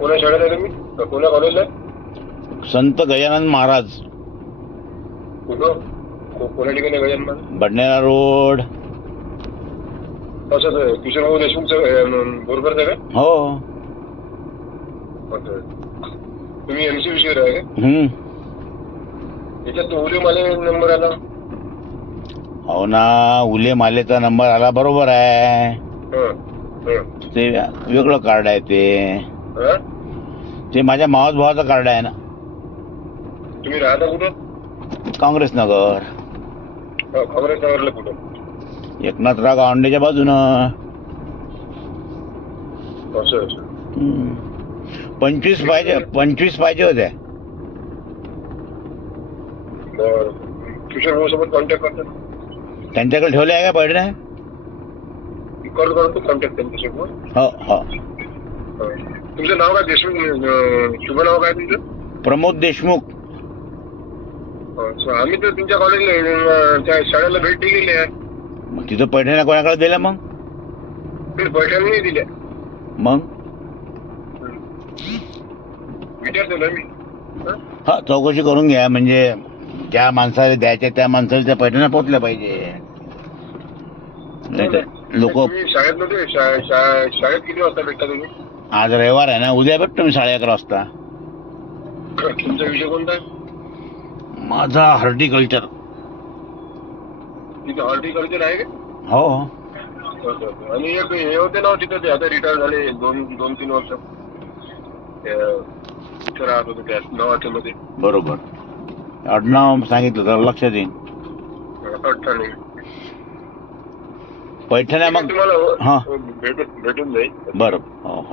कोणा शाळेत आहे तुम्ही? कोणा कॉलेजला आहे? संत गजानन महाराज, कुठं? कोणा ठिकाणी गजानन महाराज? बडनेरा रोड. असं किशोरभाऊ देशमुखचं बरोबर आहे का? हो. असं. तुम्ही एमसी विषय आहे का? याच्यात तो उले माले नंबर आला. हो ना, उले मालेचा नंबर आला, बरोबर आहे. ते वेगळं कार्ड आहे ते माझ्या मावस भावाचं कार्ड आहे ना. तुम्ही राहता कुठं? काँग्रेस नगर. काँग्रेस नगरला कुठं? एकनाथराव गावंडेच्या बाजूनं. असं 25 पाहिजे होत्या. बरं. किशोरभाऊ सोबत कॉन्टॅक्ट करतात? त्यांच्याकडे ठेवले आहे का पडणे? करतो कॉन्टॅक्ट त्यांच्यासोबत. हो. तुमचं नाव काय? देशमुख. शुभ नाव काय तुमचं? प्रमोद देशमुख. आम्ही तर तुमच्या कॉलेजला त्या शाळेला भेट दिलेली आहे. मग तिथं पैठण्या कोणाकडे दिल्या? मग पैठण नाही दिल्या. मग विचारतो ना मी. हा, चौकशी करून घ्या. म्हणजे ज्या माणसाला द्यायच्या त्या माणसाला त्या पैठण्या पोचल्या पाहिजे. लोक शाळेत नव्हते. शाळेत किती वाजता भेटता तुम्ही? आज रविवार आहे ना, उद्या भेटतो मी 11:30 वाजता. तुमचा विषय कोणता आहे? माझा हॉर्टिकल्चर. तिथे हॉर्टिकल्चर आहे का? हो. आणि एक हे होते ना तिथं, ते आता रिटायर झाले 2-3 वर्ष. तिथे राहत होते त्या नवाच्या मध्ये. बरोबर. आडनाव सांगितलं तर लक्षात येईल. अठ्ठाणे पैठण्या. मग तुम्हाला हा भेटून जाईल. बरं. हो.